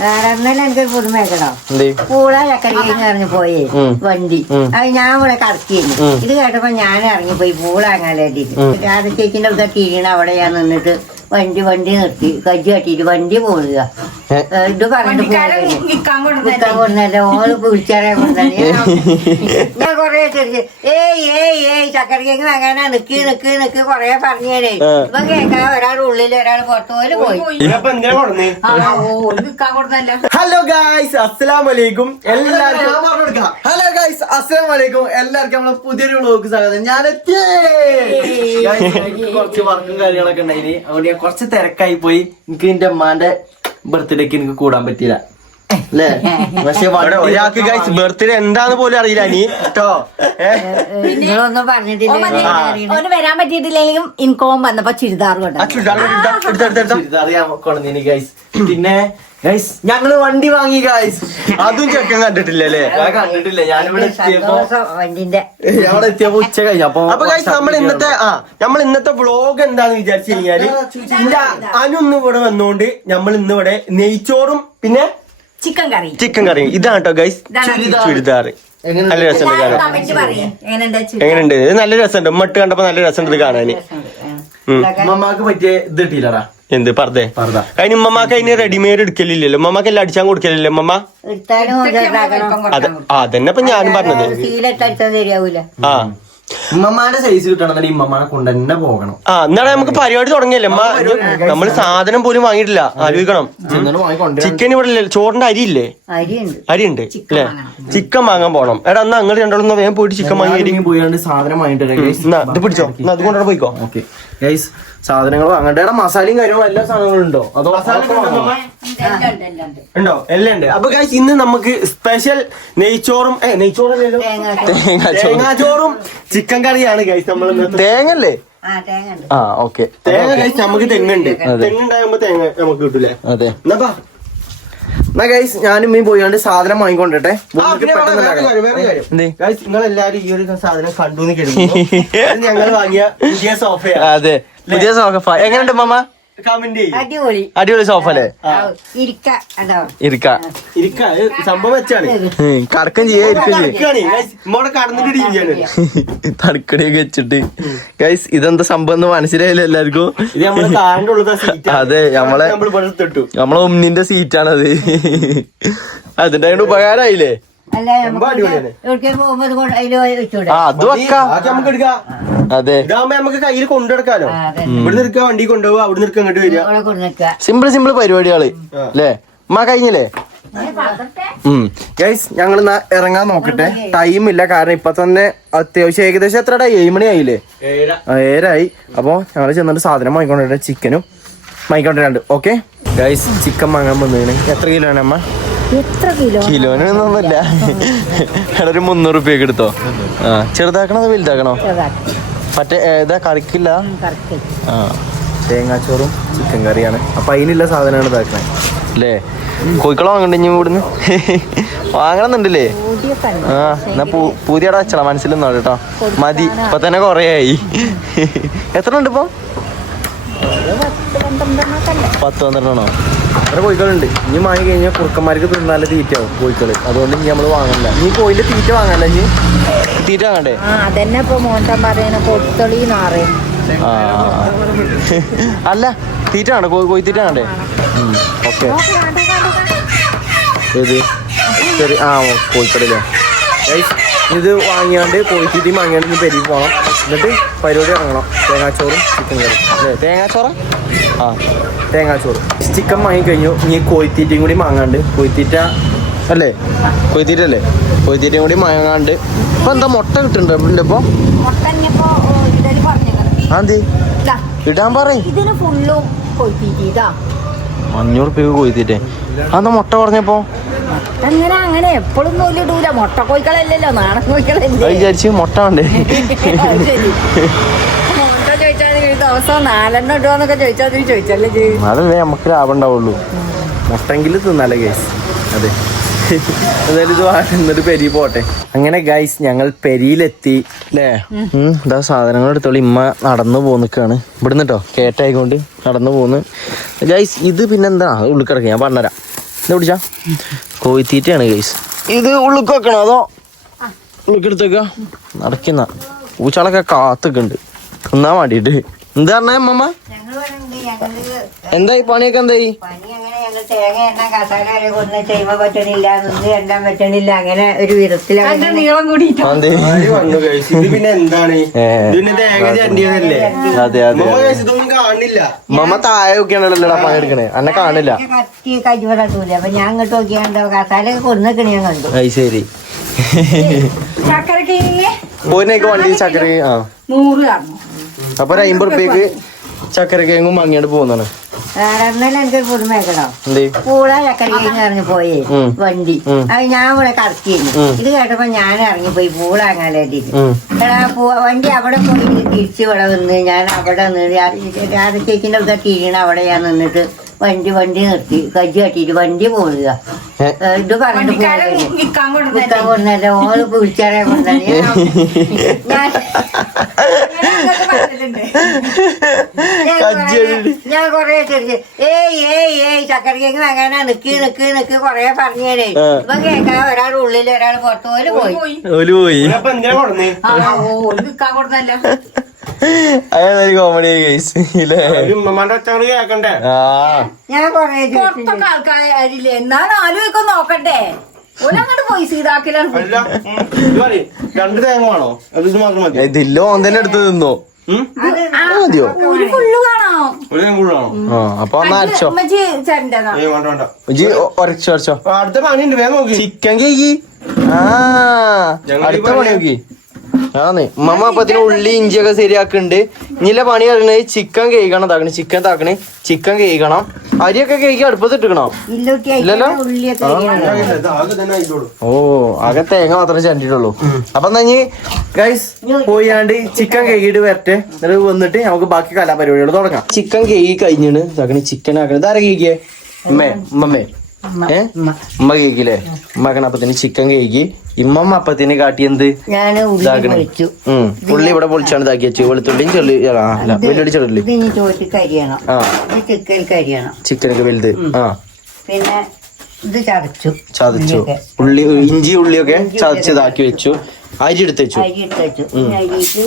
എനിക്കൊരു പുതുമേക്കണോ പൂള ചക്കരക്കേക്ക് ഇറങ്ങി പോയി വണ്ടി. അത് ഞാൻ ഇവിടെ കറക്കിയിരുന്നു. ഉം. ഇത് കേട്ടപ്പോ ഞാൻ ഇറങ്ങിപ്പോയി പൂള അങ്ങാലേട്ടിട്ട് രാധ ചേച്ചിന്റെ അടുത്ത് തിരിയണ അവിടെ ഞാൻ നിന്നിട്ട് വണ്ടി വണ്ടി നിർത്തി. കജ്ജി കട്ടിയിട്ട് വണ്ടി പോവുക. ഏ? ഇത് പറഞ്ഞിട്ട് ഓൾ വിളിച്ചാറേ ഞാൻ കൊറേ ഏയ് ഏയ് ഏയ് ചക്കരക്കേക്ക് വാങ്ങാനാ? നിക്ക് നിക്ക് നിക്ക്. കൊറേ പറഞ്ഞേരേ. ആ. ഇപ്പൊ കേൾക്കാൻ ഒരാൾ ഉള്ളിൽ ഒരാൾ പുറത്തു പോലും പോയി ഹലോ ഗായ്സ് അസ്സലാം വലൈക്കും എല്ലാവർക്കും ഹലോ ഗായ്സ് അസ്സലാം വലൈക്കും എല്ലാവർക്കും നമ്മളെ പുതിയൊരു വ്ളോഗ് സ്വാഗതം. ഞാൻ എത്തി Guys, കുറച്ച് വർക്കും കാര്യങ്ങളൊക്കെ ഉണ്ടായിന്. അതുകൊണ്ട് ഞാൻ കുറച്ച് തിരക്കായി പോയി. എനിക്ക് എന്റെ അമ്മാന്റെ ബർത്ത്ഡേക്ക് എനിക്ക് കൂടാൻ പറ്റിയില്ല. അല്ലേ? പക്ഷെ ഒരാൾക്ക് ഗൈസ് ബർത്ത്ഡേ എന്താന്ന് പോലും അറിയില്ല നീ കേട്ടോ നിങ്ങളൊന്നും പറഞ്ഞിട്ടില്ല? ഓന് വരാൻ പറ്റിയിട്ടില്ലെങ്കിലും ഇൻകോം വന്നപ്പോ ചുരിദാർ കൊണ്ടു ചുരിദാർ ഞാൻ കൊണ്ടുവന്നിനി ഗൈസ് പിന്നെ ഗൈസ് ഞങ്ങൾ വണ്ടി വാങ്ങി ഗൈസ് അതും ചെക്കൻ കണ്ടിട്ടില്ല അല്ലേ കണ്ടിട്ടില്ല. ഞാനിവിടെ എത്തിയപ്പോ സന്തോഷം വണ്ടിന്റെ. അവിടെ എത്തിയപ്പോ ഉച്ച കഴിഞ്ഞു. അപ്പൊ അപ്പൊ ഗൈസ് നമ്മൾ ഇന്നത്തെ ആ നമ്മൾ ഇന്നത്തെ വ്ളോഗ് എന്താന്ന് വിചാരിച്ചു കഴിഞ്ഞാൽ അനുന്ന് ഇവിടെ വന്നോണ്ട് നമ്മൾ ഇന്ന് ഇവിടെ നെയ്ച്ചോറും പിന്നെ ചിക്കൻ കറി ചിക്കൻ കറി ഇതാണ് കേട്ടോ ഗൈസ് ഇതാണ് ചുരിദാർ നല്ല രസമുണ്ട് കാണാൻ. എങ്ങനെയുണ്ട്? നല്ല രസമുണ്ട്. മട്ട് കണ്ടപ്പോ നല്ല രസമുണ്ട് ഇത് കാണാന്. മമ്മാക്ക് പറ്റിയ ഇത് കിട്ടിയില്ലടാ. എന്ത് പറഞ്ഞേ. അതിന് ഉമ്മമാക്ക് അതിന് റെഡിമെയ്ഡ് എടുക്കലില്ലല്ലോ. ഉമ്മമാക്ക് എല്ലാം അടിച്ചാൻ കൊടുക്കലില്ലേ ഉമ്മ അതന്നെ ഇപ്പൊ ഞാനും പറഞ്ഞത്. ആ. ഉമ്മമാന്റെ സൈസ് കിട്ടണമെന്നുണ്ടെങ്കിൽ ഉമ്മമാനെ കൊണ്ട് തന്നെ പോകണം. ആ എന്നാണ് നമുക്ക് പരിപാടി തുടങ്ങിയല്ലേ? അമ്മ നമ്മൾ സാധനം പോലും വാങ്ങിയിട്ടില്ല. ആലോചിക്കണം. ചിക്കൻ ഇവിടെ ഇല്ലേ ചോറിന്റെ അരി ഇല്ലേ അരിയുണ്ട് അരി ഉണ്ട് അല്ലേ ചിക്കൻ വാങ്ങാൻ പോണം. എടാ എന്നാ അങ്ങോട്ട് രണ്ടോളം വേഗം പോയിട്ട് ചിക്കൻ വാങ്ങി പോയി പോയാണ്ട് സാധനം വാങ്ങിട്ട് ഇത് പിടിച്ചോ. എന്നാ അത് പോയിക്കോ. ഓക്കെ. സാധനങ്ങൾ അങ്ങനെ എടാ മസാലയും കാര്യങ്ങളും എല്ലാ സാധനങ്ങളും ഉണ്ടോ? അതോ? ഉണ്ടോ എല്ലാം ഉണ്ട്. അപ്പൊ guys, ഇന്ന് നമുക്ക് സ്പെഷ്യൽ നെയ്ച്ചോറും ഏ നെയ്ച്ചോറും തേങ്ങാച്ചോറും. ചിക്കൻ കറിയാണ് ഗൈസ് നമ്മൾ തേങ്ങല്ലേ? ആ തേങ്ങ ഉണ്ട്. ആ ഓക്കെ. തേങ്ങ ഗൈസ് നമുക്ക് തെങ്ങുണ്ട് തെങ്ങുണ്ടാകുമ്പോ തേങ്ങ നമുക്ക് കിട്ടൂലേ? അതെ. എന്നാ ബാ. എന്നാ ഗൈസ് ഞാനും ഈ പോയാണ്ട് സാധനം വാങ്ങിക്കൊണ്ടിട്ടെ. നിങ്ങൾ എല്ലാരും ഈ ഒരു സാധനം കണ്ടു ഞങ്ങൾ വാങ്ങിയ പുതിയ സോഫയാണ് അതെ. പുതിയ സോഫ എങ്ങനെയുണ്ട് മാമ? കമന്റ് ചെയ്യും. അടിപൊളി. അടിപൊളി സോഫ അല്ലേ? ഇരിക്ക ഇരിക്ക. സംഭവം വെച്ചാണ്. കടക്കം ചെയ്യാ ഇരിക്കും ചെയ്യും. ഇരിക്കാണ് കടന്നിട്ട് ഇരിക്കുകയാണ് തണുക്കടിയൊക്കെ വെച്ചിട്ട്. ഗൈസ് ഇതെന്താ സംഭവം എന്ന് മനസ്സിലായില്ല എല്ലാവർക്കും. ഇത് നമ്മളെ കാറിന്റെ ഉള്ളത്തെ സീറ്റ് അതെ, നമ്മളെ- നമ്മളെ ഉമ്മിന്റെ സീറ്റാണത് അതിന്റെ അതിന്റെ ഉപകാരമായില്ലേ അല്ല നമുക്ക്. എവിടേക്കും പോകുമ്പോ ഇത് കൊണ്ട് അതിൽ വെച്ചൂടെ? ആ അത് വെക്കാം. നമുക്ക് എടുക്കാം. അതെ. ഇതാകുമ്പോ നമുക്ക് കയ്യിൽ കൊണ്ടുനടക്കാലോ? ആ, അതെ. ഇവിടുന്ന് എടുക്കുക വണ്ടി കൊണ്ടുപോകുക അവിടെ എടുക്കുക അങ്ങോട്ട് വരിക. അവിടെ കൊണ്ട് നിൽക്കുക സിമ്പിൾ സിമ്പിൾ പരിപാടികൾ അല്ലേ? ഉമ്മ കഴിഞ്ഞില്ലേ? ഉം. ഗൈസ് ഞങ്ങൾ ഇറങ്ങാൻ നോക്കട്ടെ. ടൈം ഇല്ല കാരണം ഇപ്പൊ തന്നെ അത്യാവശ്യം ഏകദേശം എത്ര ഏഴ് മണി ആയില്ലേ? ആ, ഏഴായി. അപ്പോൾ ഞങ്ങൾ ചെന്നിട്ട് സാധനം വാങ്ങിക്കൊണ്ടിട്ട് ചിക്കനും വാങ്ങിക്കൊണ്ടിട്ടുണ്ട് ഓക്കെ ഗൈസ് ചിക്കൻ വാങ്ങാൻ വന്നതിന് എത്ര കിലോ ആണ് അമ്മ? എത്ര കിലോ? കിലോനൊന്നുമില്ല എടാ, ഒരു മുന്നൂറ് റുപ്യക്ക് എടുത്തോ? ആ ചെറുതാക്കണോ അത് വലുതാക്കണോ? മറ്റേ ഏതാ കറിക്കില്ല. ആ തേങ്ങാച്ചോറും ചിക്കൻ കറിയാണ്. അപ്പൊ അതിനുള്ള സാധനമാണ് ഇതാക്കണേ. അല്ലേ? കോഴിക്കളം വാങ്ങണ്ട ഇവിടുന്ന്? വാങ്ങണമെന്നുണ്ടല്ലേ ആ എന്നാ പൂ പുതിയട വെച്ചളാ മനസ്സിലൊന്നും കേട്ടോ. മതി ഇപ്പൊ തന്നെ കൊറേ ആയി എത്ര ഉണ്ട് ഇപ്പൊ? പത്ത് പന്ത്രണ്ടെണ്ണോ അത്ര കോഴിക്കളുണ്ട് ഇനി വാങ്ങി കഴിഞ്ഞാൽ കുറുക്കന്മാർക്ക് തിന്നാൽ തീറ്റയാവും കോഴിക്കൾ. അതുകൊണ്ട് ഇനി നമ്മൾ വാങ്ങണ്ട നീ കോഴിന്റെ തീറ്റ വാങ്ങാല്ല ഇനി? തീറ്റ വാങ്ങണ്ടേ? ആ അതന്നെ ഇപ്പൊ മോണ്ടൻ പറയുന്ന. കൊത്തളി നാറ് ആ. അല്ല തീറ്റ വേണ്ട? കോഴി കോഴി തീറ്റ വേണ്ടേ? ഓക്കെ. ഏത്? ശരി ആ കോഴിക്കടയിലെ ഗൈസ് ഇത് വാങ്ങിയാണ്ട് കോഴിത്തീറ്റയും വാങ്ങിയാണ്ട് ഇനി പെരുകി പോകണം എന്നിട്ട് പരിപാടി ഇറങ്ങണം. തേങ്ങാച്ചോറും ചിക്കൻ കറി അല്ലേ? തേങ്ങാച്ചോറ? ആ തേങ്ങാച്ചോറ്. ചിക്കൻ വാങ്ങിക്കഴിഞ്ഞു ഇനി കോഴിത്തീറ്റയും കൂടി വാങ്ങാണ്ട് കോഴിത്തീറ്റ അല്ലേ? കോഴിത്തീറ്റ അല്ലേ? കോഴിത്തീറ്റയും കൂടി വാങ്ങാണ്ട് ഇപ്പൊ എന്താ മുട്ട കിട്ടുന്നുണ്ടോ ഇവിടെ ഇപ്പൊ? അതെ ഇടാൻ പറയും. അഞ്ഞൂറ് റുപ്യക്ക് കോഴിത്തീറ്റ. അതെന്താ മുട്ട പറഞ്ഞപ്പോ അങ്ങനെ അങ്ങനെ എപ്പോഴും നൂലിടൂല. മുട്ട കോഴിക്കളല്ലല്ലോ നാടൻ കോഴിക്കളല്ലേ വിചാരിച്ചു മുട്ട ഉണ്ട് ദിവസം നാലെണ്ണം ഇടുവാന്നൊക്കെ ചോദിച്ചാൽ നീ ചോദിച്ചല്ലേ അതല്ലേ നമുക്ക് ലാഭം ഉണ്ടാവുള്ളൂ. മുട്ടെങ്കിൽ തിന്നാലേ ഗൈസ് അതെ. എന്തായാലും ഇത് വാ- എന്നിട്ട് പെരി പോട്ടെ. അങ്ങനെ ഗൈസ് ഞങ്ങൾ പെരിയിലെത്തി. അല്ലേ ഇതാ സാധനങ്ങൾ എടുത്തോളി. ഇമ്മ നടന്നു പോന്നിക്കാണ്. ഇവിടുന്ന് കേട്ടോ കേട്ടായിക്കൊണ്ട് നടന്നു പോന്ന്. ഗൈസ് ഇത് പിന്നെന്താ? ഉള്ളിൽ കിടക്കുക ഞാൻ പറഞ്ഞുതരാം. ഇത് പിടിച്ചാ കോഴിത്തീറ്റയാണ് ഗൈസ് ഇത് ഉള്ളിക്ക് വെക്കണോ അതോ ഉള്ളിക്ക് എടുത്തേക്ക? നടക്കുന്ന പൂച്ചാളൊക്കെ കാത്തൊക്കെയുണ്ട് തിന്നാൻ വേണ്ടിട്ട് എന്താ പറഞ്ഞ അമ്മമ്മ? എന്തായി പണിയൊക്കെ എന്തായി? മമ അങ്ങനെ ഞങ്ങൾ തേങ്ങ എണ്ണ കസാല വരെ കൊണ്ട് ചെയ്യുമ്പോ പറ്റണില്ല നിന്ന് എണ്ണാൻ പറ്റണില്ല അങ്ങനെ ഒരു വിധത്തിലാണ്. നീളം കൂടിയിട്ട്? അതെ ഇത് പിന്നെ എന്താണ്. തേങ്ങ ചണ്ടിയതല്ലേ അതെ. അതെ അമ്മ guys, ഇതൊന്നും കാണില്ല. മമ്മ താഴെ ഒക്കെയാണല്ലോ പണിയെടുക്കണേ അന്നെ കാണില്ല. കത്തി കൈവടത്തൂല അപ്പൊ ഞാൻ നോക്കിയാണ്ടോ? കൊണ്ടുനിക്കണ ഞാൻ കണ്ടു. അത് ശരി. ചക്കരക്ക് പോയിനേക്ക് വണ്ടി ചക്കര ആ. നൂറ് അപ്പൊ ഒരു അമ്പത് റുപ്യക്ക് ചക്കര കേങ്ങും വാങ്ങിയാണ്ട് പോകുന്നതാണ്. പൂള ചക്കരക്കേന്ന് ഇറങ്ങി പോയി വണ്ടി. അത് ഞാൻ ഇവിടെ കറക്കിയിരുന്നു. ഇത് കേട്ടപ്പോ ഞാൻ ഇറങ്ങിപ്പോയി പൂള അങ്ങാലേണ്ടി എടാ വണ്ടി അവിടെ പോയി തിരിച്ചു ഇവിടെ വന്ന് ഞാൻ അവിടെ നിന്ന് രാധച്ചേച്ചിന്റെ ഒക്കെ കീഴണ അവിടെ ഞാൻ നിന്നിട്ട് വണ്ടി വണ്ടി നിർത്തി. കജ്ജി കട്ടിട്ട് വണ്ടി പോവുക. ഇത് പറഞ്ഞിട്ട്. നിക്കാൻ കൊടുത്തല്ലേ? ഓൾ വിളിച്ചാറേ കൊണ്ടല്ല ഞാൻ ഞാൻ കൊറേ- കണ്ടിട്ട്. ഞാൻ കൊറേ തിരിച്ച് ഏയ് ഏയ് ഏയ് ചക്കരക്കേക്ക് വാങ്ങാനാ നിക്ക് നിക്ക് നിക്ക് കൊറേ പറഞ്ഞേനെ. ഇപ്പൊ കേക്കാ ഒരാൾ ഉള്ളിൽ ഒരാൾ പുറത്തു. പോലും പോയി. പോയി. പോയി. ആ ഓ ഒരു നിക്കാൻ കൊടുത്തല്ല അതൊരു കോമഡി കേസ് കേക്കണ്ടേ? ഞാൻ കൊറേ പുറത്തൊക്കെ ആൾക്കാരില്ലേ എന്നാലും ആലോചിക്കാൻ നോക്കട്ടെ ഓലങ്ങോട്ട് പോയി സീതാക്കിലാണ് അല്ല രണ്ട് തേങ്ങ വേണോ? അത് മാത്രം ഇതില്ല ഓൻ തന്നെ എടുത്ത് തിന്നോ? മതിയോ? ആ അപ്പൊ ഒന്ന് അരച്ചോ. ഇജ്ജ് ഒരച്ചോ അരച്ചോ ആ, അടുത്ത പണിയുണ്ട് വേഗം നോക്കി. ചിക്കൻ കേക്ക്. ആ അടുത്ത പണി- പണി നോക്കി. ആന്ന്. ഉമ്മ അപ്പത്തിന് ഉള്ളി ഇഞ്ചിയൊക്കെ ശരിയാക്കുന്നുണ്ട് ഇനിയിലെ പണി കഴിഞ്ഞാൽ ചിക്കൻ കേൾക്കണം താക്കണേ ചിക്കൻ താക്കണേ. ചിക്കൻ കേൾക്കണം അരിയൊക്കെ കഴിക്കാൻ അടുപ്പത്ത് ഇട്ടിക്കണോ? ഇല്ലൂട്ടി ഇല്ലല്ലോ? ഓ ആകെ തേങ്ങ മാത്രമേ ചണ്ടിട്ടുള്ളൂ അപ്പൊ എന്നാ ഇനി ഗൈസ് പോയാണ്ട് ചിക്കൻ കേക്കിട്ട് വരട്ടെ. എന്നിട്ട് വന്നിട്ട് നമുക്ക് ബാക്കി കലാപരിപാടികൾ തുടങ്ങാം. ചിക്കൻ കേക്ക് കഴിഞ്ഞിട്ട് താക്കണേ ചിക്കൻ ആക്കണത് ആരെ കഴിക്കേ ഉമ്മേ ഉമ്മമ്മേ. ഏ? ഉമ്മ. കേക്കില്ലേ? ഉമ്മക്കണ അപ്പത്തിന് ചിക്കൻ കേക്ക്. ഇമ്മമ്മ അപ്പത്തിന് കാട്ടി എന്ത്? ഇതാക്കണേ. ഉം. ഉള്ളി ഇവിടെ പൊളിച്ചാണ് ഇതാക്കി വെച്ചു വെളുത്തുള്ളിയും ചെള്ളി അല്ല വെല്ലുള്ളി ചെള്ളി ആ. ചിക്കനൊക്കെ വലുത്. ആ. പിന്നെ ഇത് ചതച്ചു. ഉള്ളി ഇഞ്ചി ഉള്ളിയൊക്കെ ചതച്ച് ഇതാക്കി വെച്ചു. അരി എടുത്ത് വെച്ചു. അരി ചോറ് വെച്ചു. പിന്നെ അരിയിട്ട്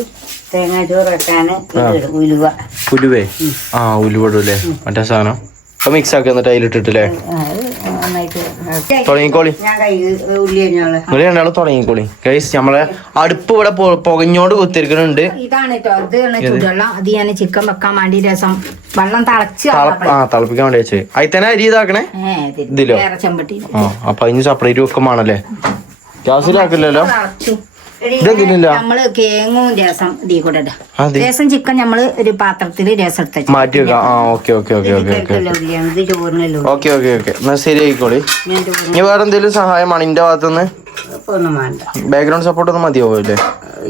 തേങ്ങാച്ചോറ് വെക്കാന് ഇത് ഇടും, ഉലുവ. ഉലുവേ? ആ ഉലുവടൂല്ലേ മറ്റേ സാധനം? അപ്പൊ മിക്സ് ആക്കി എന്നിട്ട് അതിലിട്ടിട്ടില്ലേ. തുടങ്ങിക്കോളി. നിങ്ങൾ രണ്ടാളും തുടങ്ങിക്കോളി. ഗൈസ് നമ്മളെ അടുപ്പ് ഇവിടെ പുകഞ്ഞോട് കുത്തിരിക്കണുണ്ട്. ഇതാണ് കേട്ടോ ഇത് ചൂടുവെള്ളം. അത് ഞാൻ ചിക്കൻ വെക്കാൻ വേണ്ടി രസം വെള്ളം തിളച്ച് ആ തിളപ്പിക്കാൻ വേണ്ടി വെച്ചേ അതിൽ തന്നെ അരി ഇതാക്കണേ? ഇതിലോ? ആ അപ്പൊ അതിന് സെപ്പറേറ്റ് വെക്കുമ്പോണല്ലേ ഗ്യാസിലാക്കില്ലല്ലോ? നമ്മൾ കേങ്ങും രസം കൂടെ. രസം ചിക്കൻ നമ്മൾ ഒരു പാത്രത്തിൽ രസം എടുത്ത് മാറ്റി വെക്കാം ആ okay okay okay okay okay ഉള്ളിയാണ്. ഇത് ചോറിനല്ലോ ഓക്കെ ഓക്കെ ഓക്കെ. എന്നാ ശരി ആയിക്കോളി. ഞാൻ ഇനി വേറെ എന്തെങ്കിലും സഹായമാണ് ഇന്റെ ഭാഗത്തുനിന്ന്? ബാക്ക്ഗ്രൗണ്ട് സപ്പോർട്ട് ഒന്നും മതിയാവോ അല്ലേ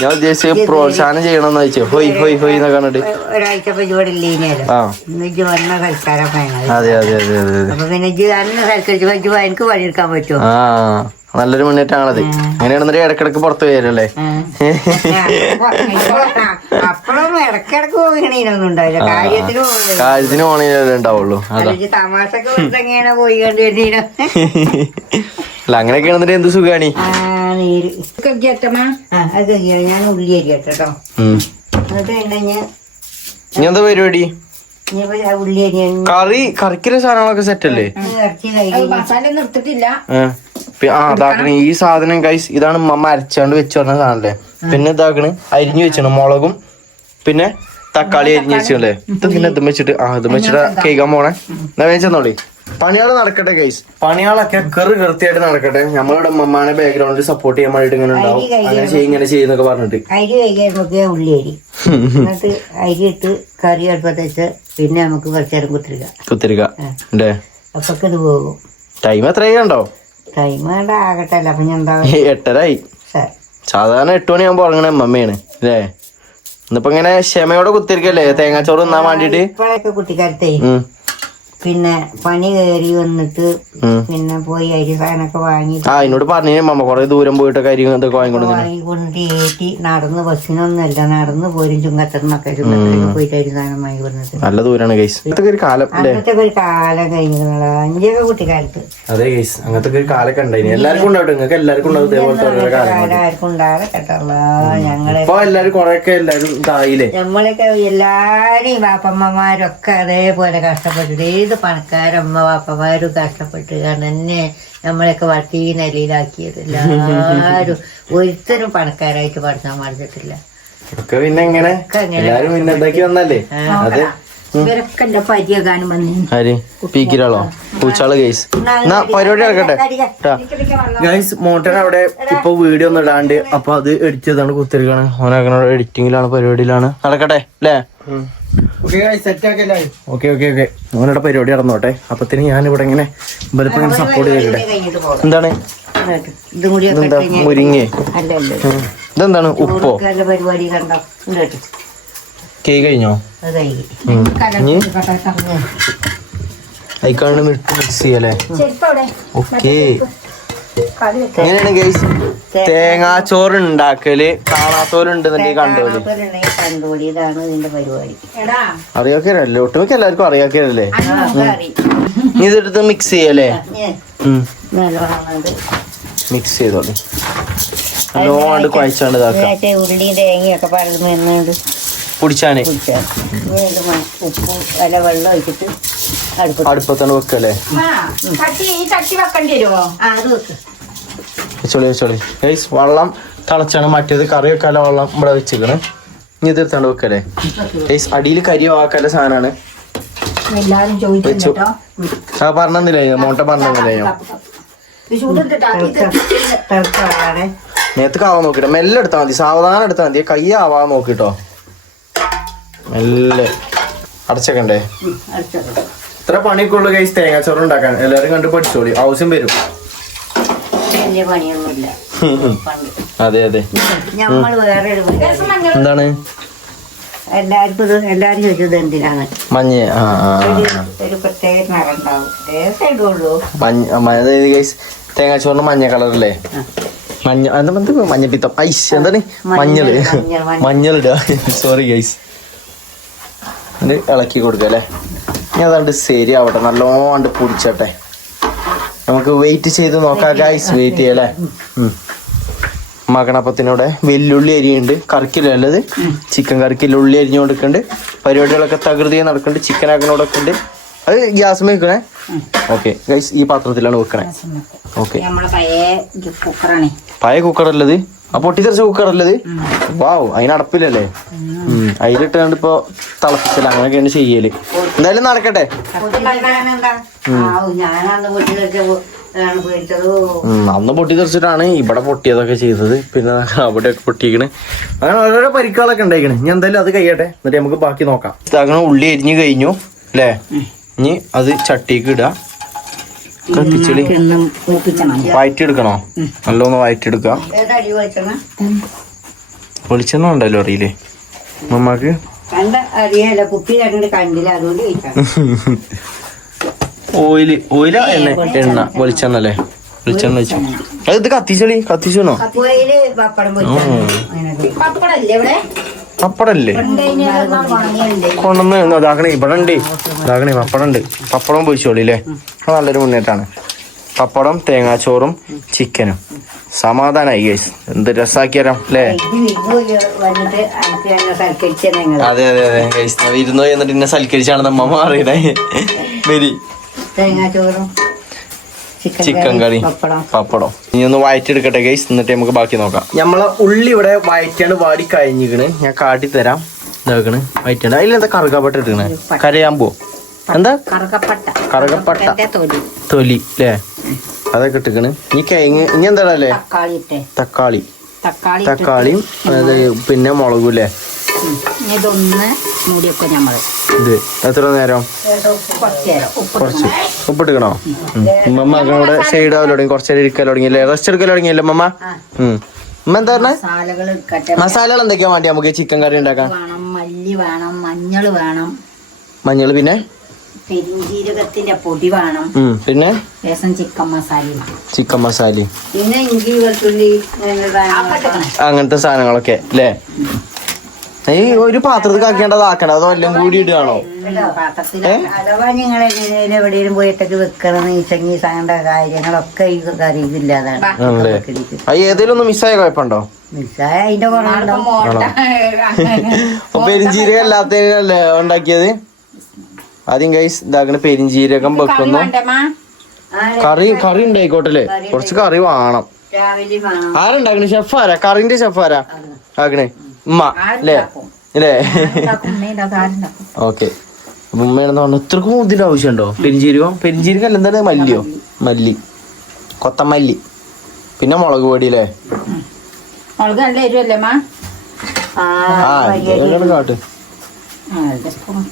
ഞാൻ ഉദ്ദേശിച്ചത് പ്രോത്സാഹനം ചെയ്യണമെന്ന് വെച്ചു. ഹൊയ് ഹൊയ് ഹൊയ് എന്നൊക്കെ പറഞ്ഞിട്ട്. ഒരാഴ്ച അതെ അതെ അതെ അതെ പിന്നെ എനിക്ക് പണിയെടുക്കാൻ പറ്റുമോ നല്ലൊരു മുന്നേറ്റമാണത്. അങ്ങനെയാണെന്നൊരു ഇടക്കിടക്ക് പുറത്ത് പോയല്ലേ കാര്യത്തിന് പോകുന്നത് കാര്യത്തിന് പോണേ ഉണ്ടാവുള്ളൂ. അല്ല അങ്ങനെയൊക്കെ ആണെന്നിട്ട് എന്ത് സുഖാണി? ഞാൻ ഉള്ളി അരിയട്ടെ ഇനി എന്താ പരിപാടി? കറി കറിക്കുള്ള സാധനങ്ങളൊക്കെ സെറ്റ് അല്ലേ? മസാല. പി- ആ ഇതാക്കണ. ഈ സാധനം കൈസ് ഇതാണ് മമ്മ അരച്ചാണ്ട് വെച്ച് പറഞ്ഞ സാധനല്ലേ? പിന്നെ ഇതാക്കണ്. അരിഞ്ഞു വെച്ചാണ് മുളകും പിന്നെ തക്കാളി അരിഞ്ഞു വെച്ചല്ലേ ഇത് പിന്നെ ഇതും വെച്ചിട്ട് ആ ഇതും വെച്ചിട്ട് കേൾക്കാൻ പോണേ. എന്നാ വെച്ചോളി പണിയാൾ നടക്കട്ടെ ഗൈസ് പണിയാളൊക്കെ കറി കൃത്യമായിട്ട് നടക്കട്ടെ. നമ്മളിവിടെ മമ്മാനെ ബാക്ക്ഗ്രൗണ്ടിൽ സപ്പോർട്ട് ചെയ്യാൻ വേണ്ടിട്ട് ഇങ്ങനെ ഉണ്ടാവും. അങ്ങനെ ചെയ്യും ഇങ്ങനെ ചെയ്യുന്നൊക്കെ പറഞ്ഞിട്ട്. അരി കഴിക്കാൻ ഉള്ളി അരി. എന്നിട്ട് അരി ഇട്ട് കറി അടുപ്പത്ത് വെച്ച് പിന്നെ നമുക്ക് കുറച്ച് നേരം കുത്തിരിക കുത്തിരിക അപ്പൊക്കെ ഇത് പോകും. ടൈം എത്രയുണ്ടോ ടൈം വേണ്ട ആകട്ടല്ല. അപ്പൊ ഞാൻ എന്താ എട്ടരായി. സാധാരണ എട്ട് മണിയാകുമ്പോ ഉറങ്ങണ അമ്മയാണ് അല്ലേ ഇന്നിപ്പോ ഇങ്ങനെ ക്ഷമയോടെ കുത്തിരിക്കല്ലേ? തേങ്ങാച്ചോറ് തിന്നാൻ വേണ്ടിട്ട്? കുട്ടിക്കാലത്തേ. പിന്നെ പണി കയറി വന്നിട്ട് പിന്നെ പോയി അരി സാധനമൊക്കെ വാങ്ങി. ആ എന്നോട് പറഞ്ഞു മമ്മ കൊറേ ദൂരം പോയിട്ട് അരി ഇതൊക്കെ വാങ്ങിക്കൊണ്ട്. വാങ്ങിക്കൊണ്ട് ഏറ്റി നടന്ന് ബസ്സിനൊന്നുമല്ല നടന്ന് പോരും ചുങ്കത്തന്നൊക്കെ ചുങ്കത്തറിന് പോയിട്ട് അരി സാധനം വാങ്ങി വന്നിട്ട് നല്ല ദൂരാണ് ഗൈസ് ഇതൊക്കെ ഒരു കാലം ഒരു കാലം കഴിഞ്ഞിട്ടുള്ള അഞ്ചൊക്കെ കുട്ടിക്കാലത്ത്. അതെ ഗൈസ് അങ്ങനത്തെ ഒരു കാലൊക്കെ ഉണ്ടായി എല്ലാവർക്കും ഉണ്ടാവും നിങ്ങൾക്ക് എല്ലാവർക്കും ഉണ്ടാവും ഇതേപോലത്തെ എല്ലാവർക്കും ഉണ്ടാകാതെ കേട്ടല്ല ഞങ്ങളെ ഇപ്പൊ എല്ലാരും കൊറേയൊക്കെ എല്ലാരും ഇതായില്ലേ? നമ്മളൊക്കെ എല്ലാരെയും വാപ്പമ്മമാരൊക്കെ അതേപോലെ കഷ്ടപ്പെട്ടിട്ട് ഏത് പണക്കാരമ്മ വാപ്പമാരും കഷ്ടപ്പെട്ട് കാരണം എന്നെ നമ്മളൊക്കെ വട്ടി നിലയിലാക്കിയത് എല്ലാരും ഒരുത്തരും പണക്കാരായിട്ട് പഠിച്ചാൻ പഠിച്ചിട്ടില്ല ഒക്കെ പിന്നെ എങ്ങനെ? ഒക്കെ എങ്ങനെ? എല്ലാരും പിന്നെ വന്നല്ലേ? അതെ. ഇവരൊക്കെ എന്റെ പരിചയക്കാനും വന്നു? ആര്? പീക്കിരാളോ പൂച്ചാൾ ഗൈസ്. എന്നാ പരിപാടി നടക്കട്ടെ? ട്ടാ. ഗൈസ് മോട്ടൻ അവിടെ ഇപ്പൊ വീഡിയോ ഒന്നും ഇടാണ്ട് അപ്പൊ അത് എഡിറ്റ് ചെയ്താണ് കുത്തിരിക്കാണ്. ഓനങ്ങനെ എഡിറ്റിംഗിലാണ് പരിപാടിയിലാണ്. നടക്കട്ടെ അല്ലേ ഓക്കെ ഓക്കെ ഓക്കെ ഓനോടെ പരിപാടി നടന്നോട്ടെ. അപ്പത്തിന് ഞാൻ ഇവിടെ ഇങ്ങനെ ഇവരിപ്പോ ഇങ്ങനെ സപ്പോർട്ട് ചെയ്തിട്ടെ എന്താണ്? മുരിങ്ങ ഇതെന്താ? മുരിങ്ങേ. ഇതെന്താണ്? ഉപ്പോ? കേ പരിപാടി കണ്ടോ? ഇങ്ങോട്ട് കേക്ക്. കഴിഞ്ഞോ? അയക്കാണ്ട് മിക്സ് ചെയ്യല്ലേ? ഓക്കേ എങ്ങനെയാണ് ഗൈസ് തേങ്ങാച്ചോറ് ഉണ്ടാക്കൽ കാണാത്തോരുണ്ടെന്നുണ്ടെങ്കിൽ കണ്ടോളി. കണ്ടോളി. ഇതാണ് ഇതിന്റെ പരിപാടി. അറിയാക്കല്ലേ ഒട്ടുമിക്ക എല്ലാവർക്കും അറിയാക്കല്ലേ നീ ഇതെടുത്ത് മിക്സ് ചെയ്യല്ലേ? മിക്സ് ചെയ്തോളി. നല്ലോണ്ട് കുഴച്ചാണ്ട് ഇതാക്കാം. ഉള്ളിയും തേങ്ങയൊക്കെ പഴകുന്നുണ്ട് ഉപ്പും അല്ല വെള്ളം ഒഴിച്ചിട്ട് അടുപ്പത്താണ് വെക്കല്ലേ? വെച്ചോളി വെച്ചോളി. ഗൈസ് വെള്ളം തിളച്ചാണ്. മറ്റേത് കറി വെക്കാല വെള്ളം ഇവിടെ വെച്ചിരിക്കണം ഇനി തീർത്താണ്ട് വെക്കല്ലേ? ഗൈസ് അടിയിൽ കരി വാക്കാല സാധനമാണ് ആ പറഞ്ഞില്ലേ? മോട്ട പറഞ്ഞില്ലേ? നേരത്തെ ആവാൻ നോക്കിട്ടോ. മെല്ലെ എടുത്താൽ മതി. സാവധാനം എടുത്താൽ മതി. കൈ ആവാൻ നോക്കിട്ടോ. മെല്ലെ അടച്ചേക്കണ്ടേ? ഇത്ര പണിയൊക്കെയുള്ള കൈസ് തേങ്ങാച്ചോറ് ഉണ്ടാക്കാൻ എല്ലാവരും കണ്ട് പഠിച്ചോളി. ആവശ്യം വരും. അതെ അതെ. നമ്മൾ വേറെ ഒരു എന്താണ്? എല്ലാവർക്കും ഇത് എല്ലാവരും ചോദിച്ചത് എന്തിനാണ്? മഞ്ഞ ഒരു പ്രത്യേക തേങ്ങാച്ചോറിന് മഞ്ഞ കളറല്ലേ മഞ്ഞ എന്താ മഞ്ഞപ്പിത്തം. ഐസ് എന്താണ്? മഞ്ഞൾ. മഞ്ഞൾ. സോറി ഗൈസ് ഇത് ഇളക്കി കൊടുക്കുക അല്ലേ? ഇനി അതാണ്ട് ശരിയാവട്ടെ. നല്ലോണ്ട് പൊടിച്ചട്ടെ. നമുക്ക് വെയിറ്റ് ചെയ്ത് നോക്കാം ഗൈസ് വെയിറ്റ് ചെയ്യല്ലേ മകണപ്പത്തിനൂടെ വെല്ലുള്ളി അരിയുണ്ട് കറിക്കില്ല അല്ലത് ചിക്കൻ കറിക്കില്ല ഉള്ളി അരിഞ്ഞു കൊടുക്കുന്നുണ്ട് പരിപാടികളൊക്കെ തകൃതിയെ നടക്കുന്നുണ്ട്. ചിക്കൻ ആക്കണോടൊക്കെ ഉണ്ട് അത് ഗ്യാസ് വെക്കണേ? ഓക്കെ ഗൈസ് ഈ പാത്രത്തിലാണ് വെക്കണേ. ഓക്കെ പഴയ കുക്കറല്ലത് ആ പൊട്ടിത്തെറിച്ച കുക്കറല്ലത് വാവ് അതിന് അടപ്പില്ലല്ലേ? ഉം. അതിലിട്ടാണ്ട് ഇപ്പൊ തിളപ്പിച്ചല്ല അങ്ങനെയൊക്കെയാണ് ചെയ്യൽ. എന്തായാലും നടക്കട്ടെ. അന്ന് പൊട്ടിത്തെറിച്ചിട്ടാണ് ഇവിടെ പൊട്ടിയതൊക്കെ ചെയ്തത്. പിന്നെ അവിടെ പൊട്ടിക്കണ് അങ്ങനെ ഓരോരോ പരിക്കുകളൊക്കെ ഉണ്ടായിക്കണ്. ഇനി എന്തായാലും അത് കഴിയട്ടെ. എന്നിട്ട് നമുക്ക് ബാക്കി നോക്കാം. അങ്ങനെ ഉള്ളി എരിഞ്ഞു കഴിഞ്ഞു അല്ലേ? ഇനി അത് ചട്ടിക്ക് ഇടുക കത്തിച്ചെളി മൂപ്പിച്ചണം. വയറ്റിയെടുക്കണോ? നല്ലോന്ന് വയറ്റിയെടുക്കുക വെച്ചണം വെളിച്ചെണ്ണ ഉണ്ടല്ലോ അറിയില്ലേ മമ്മക്ക് കണ്ട അറിയാലോ കുപ്പി കണ്ടിട്ട് കണ്ടില്ല അതുകൊണ്ട് ചോദിക്കാം ഓയിൽ ഓയില എണ്ണ എണ്ണ വെളിച്ചെണ്ണ അല്ലേ? വെളിച്ചെണ്ണ വെച്ചു അത് ഇത് കത്തിച്ചളി കത്തിച്ചണോ പപ്പടല്ലേ? കൊണ്ടുവന്ന് ഇതാക്കണേ ഇവിടെ ഉണ്ട് ഇതാക്കണേ പപ്പടം ഉണ്ട് പപ്പടം പൊയിച്ചോളി അല്ലേ അത് നല്ലൊരു മുന്നേറ്റാണ്. പപ്പടം തേങ്ങാച്ചോറും ചിക്കനും. സമാധാനായി ഗൈസ് എന്ത് രസാക്കിയാലും അല്ലേ? അതെ അതെ അതെ ഗൈസ് ഇരുന്നോ എന്നിട്ട് എന്നെ സൽക്കരിച്ചാണ് നമ്മ മാറിയതേ. വരി തേങ്ങാച്ചോറും ചിക്കൻ കറി പപ്പടം. ഇനി ഒന്ന് വയറ്റെടുക്കട്ടെ ഗൈസ് എന്നിട്ട് നമുക്ക് ബാക്കി നോക്കാം. നമ്മളെ ഉള്ളി ഇവിടെ വയറ്റാണ് വാടി കഴിഞ്ഞിക്കണ് ഞാൻ കാട്ടി തരാം. ഇതാക്കണ് വയറ്റാണ് അതിലെന്താ കറുകപ്പട്ട ഇട്ടിക്കണേ കരയാമ്പോ എന്താ? കറുകപ്പട്ട. തൊലി. അല്ലേ അതൊക്കെ ഇട്ടിക്കണ് ഇനി കിഴങ്ങ് ഇനി എന്താ അല്ലേ തക്കാളി. ഇട്ടേ തക്കാളി തക്കാളി തക്കാളിയും പിന്നെ മുളകും അല്ലേ ഇതൊന്ന് മൂടിയൊക്കെ നമ്മൾ ഇത് എത്ര നേരം? കുറച്ച് ഉപ്പിട്ടിക്കണോ? ഉമ്മ അവിടെ സൈഡ് ആവല്ലോ തുടങ്ങി കുറച്ച് നേരം ഇരിക്കൽ തുടങ്ങിയല്ലേ റെസ്റ്റ് എടുക്കാൻ തുടങ്ങിയല്ലേ മമ്മ ഉം. ഉമ്മ എന്താ പറഞ്ഞ? മസാലകൾ എന്തൊക്കെയാ വേണ്ടി നമുക്ക് ചിക്കൻ കറി ഉണ്ടാക്കാൻ? മല്ലി വേണം മഞ്ഞൾ വേണം. മഞ്ഞൾ പിന്നെ? പെരിഞ്ജീരകത്തിന്റെ പൊടി വേണം. പിന്നെ? രസം ചിക്കൻ മസാല ചിക്കൻ മസാല പിന്നെ ഇഞ്ചി വെളുത്തുള്ളി അങ്ങനെ അങ്ങനത്തെ സാധനങ്ങളൊക്കെ അല്ലേ ഈ ഒരു പാത്രത്തിൽ ആക്കേണ്ടത് ആക്കണ്ട. അതോ എല്ലാം കൂടി ഇടുകയാണോ? അഥവാ നിങ്ങൾ എങ്ങനെയാലും എവിടെയും പോയിട്ടൊക്കെ വെക്കണം നീച്ചങ്ങി സാധന കാര്യങ്ങളൊക്കെ ഈ കറിയില്ലാതാണ് ആണല്ലേ? അത് ഏതെങ്കിലും ഒന്ന് മിസ്സായ കുഴപ്പമുണ്ടോ? മിസ്സായ അതിന്റെ പെരിഞ്ചീരകം അല്ലാത്തല്ലേ ഉണ്ടാക്കിയത്? ആദ്യം കൈസ് ഇതാക്കണ പെരിഞ്ചീരകം വെക്കുന്നു. കറി കറി. ഉണ്ടായിക്കോട്ടല്ലേ? കുറച്ച് കറി വേണം. ആരുണ്ടാക്കണേ? ഷെഫ് ആരാ? കറിന്റെ ഷെഫ് ആരാ? ആക്കണേ. ഉമ്മ അല്ലേ അല്ലേ ഓക്കെ. ഉമ്മയാണെന്ന് പറഞ്ഞു ഇത്രക്കും ഇതിന്റെ ആവശ്യമുണ്ടോ പെരിഞ്ചീരകം? പെരിഞ്ചീരകം അല്ല എന്താണ് മല്ലിയോ മല്ലി. കൊത്തമല്ലി. പിന്നെ മുളക് പൊടി അല്ലേ മുളക് നല്ല എരിവല്ലേ കാട്ട്.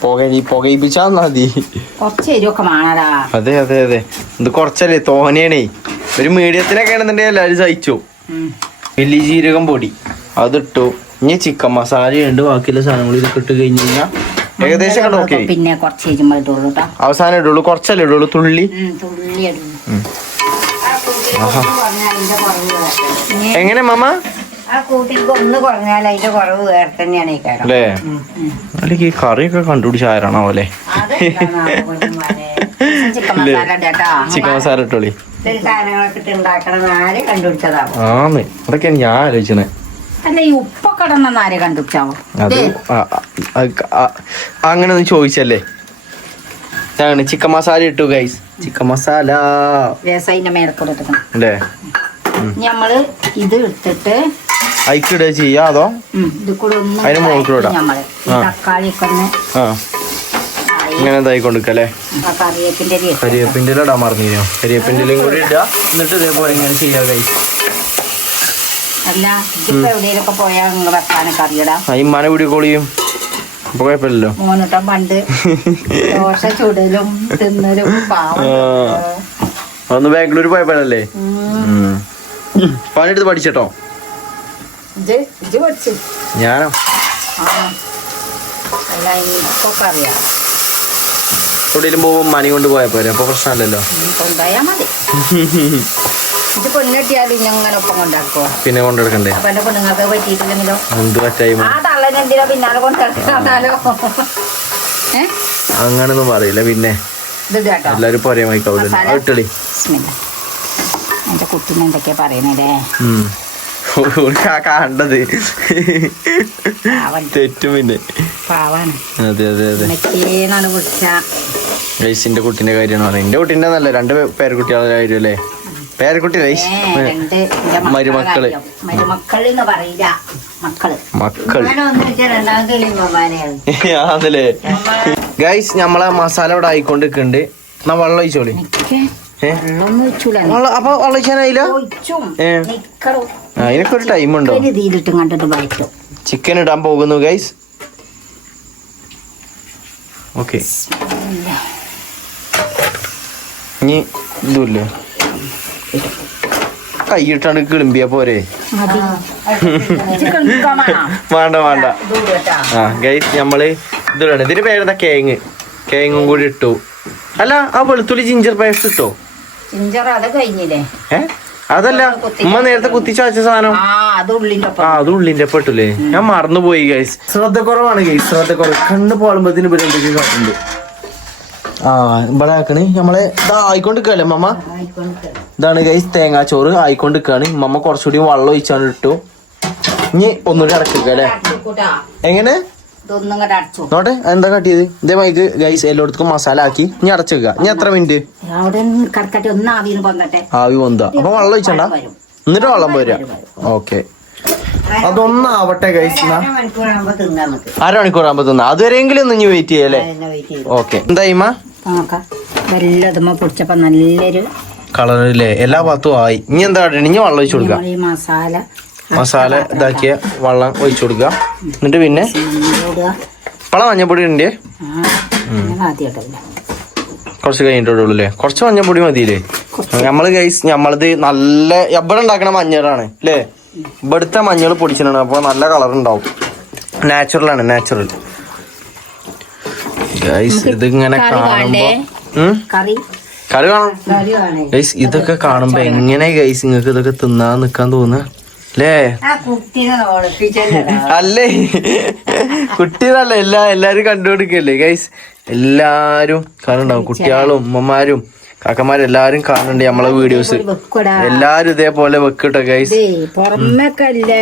പുക പുകയിപ്പിച്ചാ മതി. അതെ അതെ അതെ. ഇത് കൊറച്ചല്ലേ തോനെയാണേ. ഒരു മീഡിയത്തിനൊക്കെ ആണെന്നുണ്ടെങ്കിൽ എല്ലാരും സഹിച്ചു. വലിയ ജീരകം പൊടി. അതിട്ടു. ഇനി ചിക്കൻ മസാല ഉണ്ട് ബാക്കിയുള്ള സാധനങ്ങൾ ഇതൊക്കെ ഇട്ട് കഴിഞ്ഞ് കഴിഞ്ഞാൽ ഏകദേശം ഓക്കെ പിന്നെ കുറച്ച് കേട്ടോ അവസാനം ഇടുള്ളൂ. കുറച്ചല്ലേ ഇടുള്ളൂ. തുള്ളി. തുള്ളി എങ്ങനെ മാമ? അല്ലെങ്കിൽ കറിയൊക്കെ കണ്ടുപിടിച്ച ആരാണോ അല്ലേ? ചിക്കൻ മസാല ഇട്ടോളി. ആന്ന്. അതൊക്കെയാണ് ഞാൻ ആലോചിച്ചത്. അല്ല ഈ ഉപ്പൊക്കെ ഇടണമെന്ന് ആരെ കണ്ടുപിടിച്ചാവോ? അത് ആ- ആ- ആ- അങ്ങനെ ഒന്ന് ചോദിച്ചല്ലേ? ഇതാണ് ചിക്കൻ മസാല ഇട്ടു ഗൈസ് ചിക്കൻ മസാല. രസം അതിന്റെ മേലക്കൂടെ എടുക്കണം. അല്ലേ? ഇനി നമ്മൾ ഇത് ഇട്ടിട്ട് അയക്കിടുക ചെയ്യാ അതോ? അതിന് ഇടാം. ആ. തക്കാളി ഒക്കെ ഇങ്ങനെ ഇതായിക്കൊണ്ടിരിക്കല്ലേ ആ കറിവേപ്പിന്റെ ഒരു കരിവേപ്പിന്റെ ഇടാൻ മറന്നിരുന്നു കൂടി ഇടുക. എന്നിട്ട് ഇതേപോലെ ഇങ്ങനെ ചെയ്യാ ഗൈസ് അല്ല ഇതിപ്പോ എവിടെയൊക്കെ പോയാൽ നിങ്ങൾ വെക്കാനൊക്കെ അറിയടാ ആ ഇമ്മാനെ അപ്പൊ കുഴപ്പമില്ലല്ലോ. മോനിട്ടം പണ്ട് ദോശ ചുടലും തിന്നലും പാവം. അന്ന് ബാംഗ്ലൂർ പോയപ്പോഴല്ലേ? പണിയെടുത്ത് പഠിച്ചട്ടോ ഇത് പഠിച്ചു. ഞാനോ? ആ. അല്ല അറിയാം എവിടെയെങ്കിലും പോകുമ്പോൾ മണി കൊണ്ട് പോയാൽ പോരെ. അപ്പൊ പ്രശ്നമല്ലല്ലോ. കൊണ്ടുപോയാ മതി. ഇത് ഒപ്പം പിന്നെ കൊണ്ടെടുക്കണ്ടേ? അപ്പൊ എന്റെ പെണ്ണുങ്ങൾക്ക് പറ്റിയിട്ടില്ലെങ്കിലോ? എന്ത് ആ പിന്നാലെ ഏ? അങ്ങനൊന്നും പറയില്ല. പിന്നെ എല്ലാരും പൊരേ വായിക്കാവൂല മസാല. ഇട്ടളി ബിസ്മില്ല. എന്റെ കുട്ടീനെ എന്തൊക്കെയാ പറയണേ കണ്ടത്. തെറ്റും പിന്നെ. അതെ അതെ അതെ. ഗൈസിന്റെ കുട്ടീന്റെ കാര്യമാണ് എന്റെ കുട്ടീന്റെ നല്ല രണ്ട് പേരക്കുട്ടികളുടെ കാര്യം അല്ലേ പേരക്കുട്ടി മരുമക്കൾ. മരുമക്കൾ എന്ന് പറയില്ല. മക്കൾ. മക്കൾ അതല്ലേ ഗൈസ് നമ്മളെ മസാല ഇവിടെ ആയിക്കൊണ്ടിരിക്കുന്നുണ്ട് എന്നാ വെള്ളം ഒഴിച്ചോളി. അപ്പൊ വെള്ളം ഒഴിച്ചാനായില്ല ഒഴിച്ചും. ഏ. നിക്കറും ആ, അതിനൊക്കെ ഒരു ടൈം ഉണ്ടോ? ചിക്കൻ ഇടാൻ പോകുന്നു ഗൈസ് ഓക്കെ ഇനി ഇതുല്ലേ കൈയിട്ടാണ് കിളിമ്പിയ പോരെ. വേണ്ട വേണ്ട. ആ ഗൈസ് നമ്മൾ ഇതിടാണ്. ഇതിന്റെ പേരെന്താ? കേങ്ങ് കേങ്ങും കൂടി ഇട്ടു. അല്ല ആ വെളുത്തുള്ളി ജിഞ്ചർ പേസ്റ്റ് ഇട്ടോ? അതല്ല ഉമ്മ നേരത്തെ കുത്തിച്ച വെച്ച സാധനം. ആ അത് ഉള്ളിന്റെ പെട്ടില്ലേ ഞാൻ മറന്നുപോയി ഗൈസ് ശ്രദ്ധക്കുറവാണ് ഗൈസ് ശ്രദ്ധക്കുറവ്. കണ്ണ് ഇവിടെ എന്തൊക്കെ കാട്ടുണ്ട് ആ ഇവിടെ ആക്കണ് നമ്മളെ ഇതാ ആയിക്കൊണ്ടിരിക്കല്ലേ മമ്മ ഇതാണ് ഗൈസ് തേങ്ങാച്ചോറ് ആയിക്കൊണ്ടിരിക്കാണ് മമ്മ കുറച്ചുകൂടി വെള്ളം ഒഴിച്ചാണ് ഇട്ടു. ഇനി ഒന്നുകൂടി അടക്കുക അല്ലേ? എങ്ങനെ? നോട്ടെ എന്താ കാട്ടിയത്? ഇതേ മൈക്ക് ഗൈസ് എല്ലായിടത്തും മസാല ആക്കി ഇനി അടച്ചേക്ക ഇനി എത്ര മിനിറ്റ് ആവി പൊന്ത അപ്പൊ വെള്ളം ഒഴിച്ചണ്ട? എന്നിട്ട് വെള്ളം പോരാ ഓക്കെ അതൊന്നാവട്ടെ ഗൈസ് അരമണിക്കൂറാകുമ്പോ തിന്നാ അതുവരെയെങ്കിലും ഒന്ന് ഇനി വെയിറ്റ് ചെയ്യല്ലേ ഓക്കെ എന്തായിമ്മ ചെയ്ത് ഓക്കെ എന്തായിമ്മ നോക്കാം വല്ലതുമ്പോ നല്ലൊരു കളറില്ലേ എല്ലാ ഭാഗത്തും ആയി. ഇനി എന്താ? ഇനി വെള്ളം ഒഴിച്ചു കൊടുക്കുക ഈ മസാല മസാല ഇതാക്കിയ വെള്ളം ഒഴിച്ചു കൊടുക്കുക. എന്നിട്ട് പിന്നെ ഇപ്പള മഞ്ഞപ്പൊടി ഉണ്ട് കുറച്ച് കഴിഞ്ഞിട്ടുള്ളൂ അല്ലേ? കുറച്ച് മഞ്ഞപ്പൊടി മതിയില്ലേ? നമ്മൾ ഗൈസ് നമ്മളത് നല്ല എവിടെ ഉണ്ടാക്കണ മഞ്ഞളാണ് അല്ലേ? ഇവിടുത്തെ മഞ്ഞൾ പൊടിച്ചിട്ടാണ്. അപ്പൊ നല്ല കളർ ഉണ്ടാവും നാച്ചുറൽ ആണ് നാച്ചുറൽ ഇതിങ്ങനെ കാണുമ്പോ? കറി കറി കാണാം ഗൈസ് ഇതൊക്കെ കാണുമ്പോ എങ്ങനെ ഗൈസ് നിങ്ങൾക്ക് ഇതൊക്കെ തിന്നാൻ നിക്കാൻ തോന്നുക അല്ലേ? അല്ലേ? കുട്ടിയതല്ല എല്ലാ എല്ലാരും കണ്ടുപിടിക്കല്ലേ? ഗൈസ് എല്ലാരും കാണുണ്ടാവും കുട്ടികളും ഉമ്മമാരും കാക്കമാരും എല്ലാരും കാണുന്നുണ്ട് നമ്മളെ വീഡിയോസ് എല്ലാരും ഇതേപോലെ വെക്കട്ടെ ഗൈസ് ഇതേ പുറമൊക്കെ അല്ല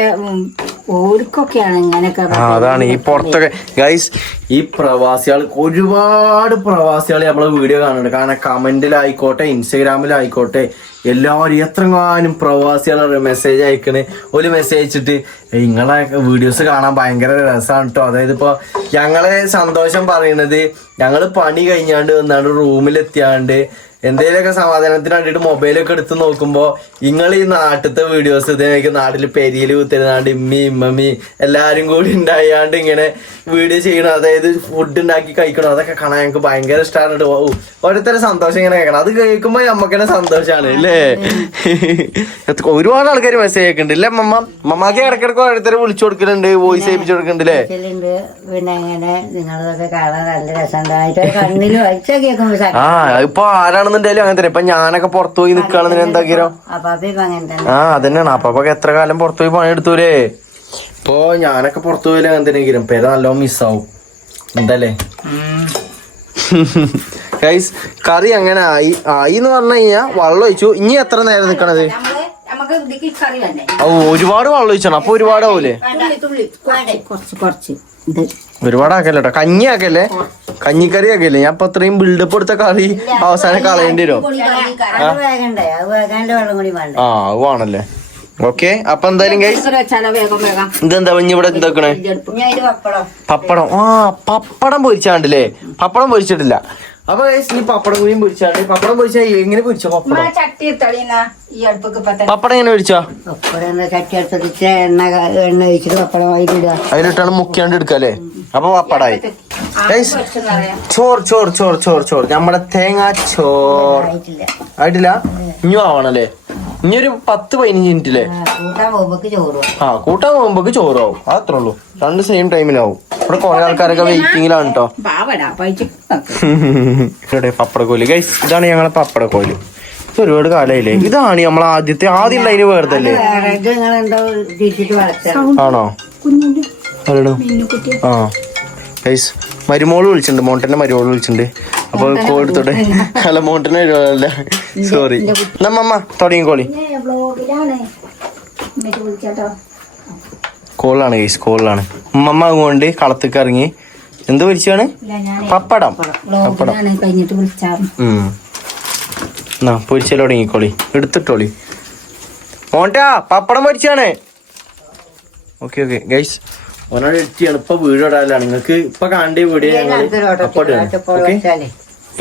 ഓർക്കൊക്കെയാണ് ഇങ്ങനെയൊക്കെ ആ അതാണ് ഈ പുറത്തൊക്കെ. ഗൈസ് ഈ പ്രവാസികൾ ഒരുപാട് പ്രവാസികൾ നമ്മളെ വീഡിയോ കാണുന്നുണ്ട്. കാരണം കമന്റിലായിക്കോട്ടെ ഇൻസ്റ്റഗ്രാമിലായിക്കോട്ടെ എല്ലാവരും എത്ര എത്രങ്ങാനും പ്രവാസികൾ മെസ്സേജ് അയക്കണേ. ഒരു മെസ്സേജ് അയച്ചിട്ട് നിങ്ങളെ വീഡിയോസ് കാണാൻ ഭയങ്കര രസമാണ് കേട്ടോ അതായത് ഇപ്പൊ ഞങ്ങളെ സന്തോഷം പറയണത് ഞങ്ങൾ പണി കഴിഞ്ഞാണ്ട് വന്നാണ്ട് റൂമിലെത്തിയാണ്ട് എന്തേലൊക്കെ സമാധാനത്തിന് വേണ്ടിട്ട് മൊബൈലൊക്കെ എടുത്ത് നോക്കുമ്പോ നിങ്ങൾ ഈ നാട്ടിലത്തെ വീഡിയോസ് ഇതേക്ക് നാട്ടിൽ പെരിയിൽ കുത്തിരുന്നാണ്ട് ഇമ്മി ഇമ്മമ്മി എല്ലാരും കൂടി ഉണ്ടായാണ്ട് ഇങ്ങനെ വീഡിയോ ചെയ്യണം അതായത് ഫുഡ് ഉണ്ടാക്കി കഴിക്കണം അതൊക്കെ കാണാൻ ഞങ്ങൾക്ക് ഭയങ്കര ഇഷ്ടമാണ്. ഓ, ഓരോരുത്തരുടെ സന്തോഷം ഇങ്ങനെ കേൾക്കണം. അത് കേൾക്കുമ്പോ നമുക്ക് തന്നെ സന്തോഷമാണ് അല്ലേ ഒരുപാട് ആൾക്കാർ മെസ്സേജ് അയക്കുന്നുണ്ട് അല്ലേ മമ്മ മമ്മാക്ക് ഇടക്കിടക്ക് ഓരോരുത്തരെ വിളിച്ചു കൊടുക്കുന്നുണ്ട് വോയിസ് ഏൽപ്പിച്ചു കൊടുക്കുന്നുണ്ട് അല്ലേ പിന്നെ നിങ്ങളതൊക്കെ കാണാൻ നല്ല രസം ആ ഇപ്പൊ ആരാണെന്നുണ്ടെങ്കിലും അങ്ങനെ തന്നെ. ഇപ്പൊ ഞാനൊക്കെ പുറത്തു പോയി നിൽക്കുകയാണെന്ന് എന്താക്കിയോ ആ ഇപ്പൊ അങ്ങനെ തന്നെ. ആ അതന്നെയാണ്. അപ്പൊ എത്ര കാലം പുറത്തു പോയി പണിയെടുത്തൂലേ ഇപ്പൊ ഞാനൊക്കെ പുറത്തു പോയാലും അങ്ങനെ തന്നെ പേര് നല്ലോണം മിസ്സാവും എന്തല്ലേ? ഗൈസ് കറി അങ്ങനെ ആയി? ആയി എന്ന് പറഞ്ഞു കഴിഞ്ഞാ വെള്ളം ഒഴിച്ചു. ഇനി എത്ര നേരം നിക്കണത്? നമുക്ക് ഇതിക്ക് കറി വേണ്ടേ? ഓ ഒരുപാട് വെള്ളം ഒഴിച്ചാണ്. അപ്പൊ ഒരുപാട് ആവൂലേ തുള്ളി തുള്ളി. കുറച്ച് കുറച്ച്. ഇത്. ഒരുപാട് ആക്കല്ലേ കേട്ടോ കഞ്ഞി ആക്കല്ലേ കഞ്ഞിക്കറി ആക്കല്ലേ ഞാൻ ഇപ്പൊ അത്രയും ബിൽഡപ്പ് എടുത്ത കറി അവസാനം കളയേണ്ടി വരും? ആ. അത് വേണല്ലേ? ഓക്കെ അപ്പൊ എന്തായാലും ഇതെന്താ ഇനി ഇവിടെ എന്താക്കണേ പപ്പടം. പപ്പടം. ആ പപ്പടം പൊരിച്ചാണ്ടല്ലേ? പപ്പടം പൊരിച്ചിട്ടില്ല. അപ്പൊ ഈ പപ്പടം കൂടിയും പൊരിച്ചാണ്ട്. പപ്പടം പൊരിച്ചാ എങ്ങനെ പൊരിച്ചോ പപ്പടം? പപ്പടം എങ്ങനെ പൊരിച്ചോ? പപ്പടം ചട്ടി എടുത്തിട്ട് എണ്ണ എണ്ണ ഒഴിച്ചിട്ട് പപ്പടം അതിലിട്ടാണ് മുക്കിയാണ്ട് എടുക്കല്ലേ? അപ്പൊ പപ്പടായി. ചോർ ചോർ ചോർ ചോർ ചോർ നമ്മുടെ തേങ്ങാ ചോർ ആയിട്ടില്ല. ഇനി ആവണല്ലേ ഇനി ഒരു പത്ത് പതിനഞ്ച് മിനിറ്റില്ലേ? ആ, കൂട്ടാൻ പോകുമ്പോക്ക് പോകുമ്പോ ചോറാവും അത്രേ ഉള്ളൂ. രണ്ട് സെയിം ടൈമിലാവും ഇവിടെ കുറെ ആൾക്കാരൊക്കെ വെയിറ്റിംഗിലാണ് കേട്ടോ പപ്പട കോലി ഇവിടെ പപ്പടക്കോൽ. ഗൈസ് ഇതാണ് ഞങ്ങളെ പപ്പടക്കോൽ. ഇത് ഒരുപാട് കാലമായില്ലേ ഇതാണ് നമ്മളെ ആദ്യത്തെ ആദ്യം ഉള്ളതിന് വേർതല്ലേ? ആണോ? കുഞ്ഞിന്റെ ആരാണോ ആ. ഗൈസ് മരുമോൾ വിളിച്ചിട്ടുണ്ട്. മോണ്ടന്റെ മരുമോൾ വിളിച്ചിട്ടുണ്ട്. അപ്പൊ കോഴിത്തോടെ അല്ല മോണ്ടന്റെ മരുമോളല്ല. സോറി നമ്മമ്മ തുടങ്ങി കോളി. കോളാണ് ഗൈസ് കോളാണ്. ഉമ്മമ്മ അതുകൊണ്ട് കളത്തേക്ക് ഇറങ്ങി. എന്ത് വിളിച്ചാണ്? പപ്പടം. പപ്പടം. എന്നാ പൊരിച്ചൽ തുടങ്ങിക്കോളി. എടുത്തിട്ടോളി. മോണ്ടാ പപ്പടം പൊരിച്ചാണ്. Okay okay. ഗൈസ് ഓനോട് എത്തിയാണ് ഇപ്പൊ വീട് ഇടാനാണ് നിങ്ങൾക്ക് ഇപ്പൊ കാണേണ്ട വീഡിയോ ഞങ്ങൾ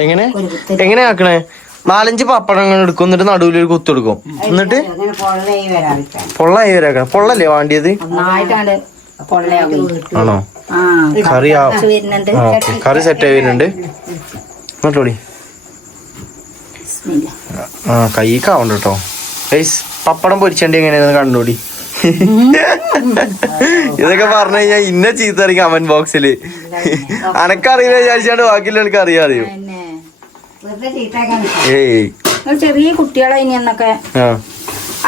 എങ്ങനെ? എങ്ങനെ ആക്കണേ? നാലഞ്ച് പപ്പടം ഇങ്ങനെ എടുക്കും. എന്നിട്ട് നടുവിൽ ഒരു കുത്തെടുക്കും എന്നിട്ട്? പൊള്ളയി വരാക്കണം പൊള്ളല്ലേ വേണ്ടിയത്? ആണോ? കറി കറി സെറ്റ് ആയി വരുന്നുണ്ട്. എന്നിട്ടോടി ആ കൈക്കാവണ്ട കേട്ടോ പപ്പടം പൊരിച്ചേണ്ടി എങ്ങനെയാണെന്ന് കണ്ടോടി. ഇതൊക്കെ പറഞ്ഞു കഴിഞ്ഞാൽ ഇന്ന ചീത്ത അറിയാം കമന്റ് ബോക്സിൽ അനക്കറിയില്ല വിചാരിച്ചാണ്ട് ബാക്കിയുള്ള എനിക്ക് അറിയാം അറിയോ ഏയ്. ചെറിയ കുട്ടികളെ ഇനി എന്നൊക്കെ.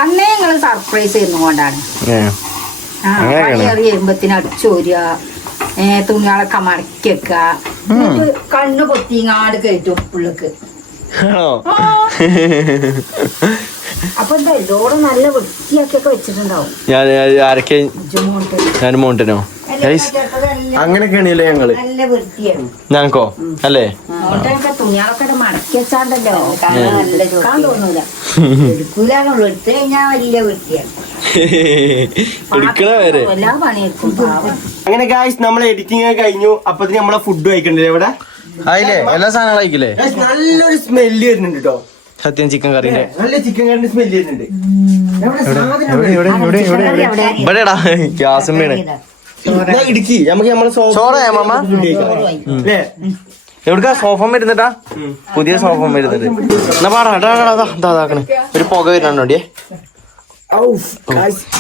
അന്നേ സർപ്രൈസ് അടിച്ചോരുക. ഏ തുണികളൊക്കെ മടക്കി വെക്കുക. കണ്ണു പൊത്തിങ്ങാട് കയറ്റും ഉള്ളിക്ക്. ഞാൻ ആരൊക്കെ? ഞാൻ മോണ്ടനോ അങ്ങനെയൊക്കെയാണല്ലേ ഞങ്ങൾ? ഞങ്ങൾക്കോ? അല്ലേ? എടുക്കണ വരെ. അങ്ങനെ ഗായ്സ് നമ്മൾ എഡിറ്റിംഗ് ഒക്കെ കഴിഞ്ഞു. അപ്പത്തിന് നമ്മളെ ഫുഡ് കഴിക്കണ്ടേ ഇവിടെ? ആയില്ലേ? എല്ലാ സാധനങ്ങളും കഴിക്കില്ലേ? നല്ലൊരു സ്മെല്ല് വരുന്നുണ്ട് കേട്ടോ സത്യം ചിക്കൻ കറിന്റെ നല്ല ചിക്കൻ കറിന്റെ സ്മെൽ വരുന്നുണ്ട്. ഇവിടെടാ ഗ്യാസും വീണ് ഇടുക്കി. നമുക്ക് നമ്മളെ ചോറായ മാമ? എവിടുക്കാ? സോഫ വരുന്നിട്ടാ പുതിയ സോഫം വരുന്നുണ്ട് എന്നാ പാടാ അതാ അതാ അതാ അതാ ഒരു പുക വരുന്നുണ്ടോടിയേ?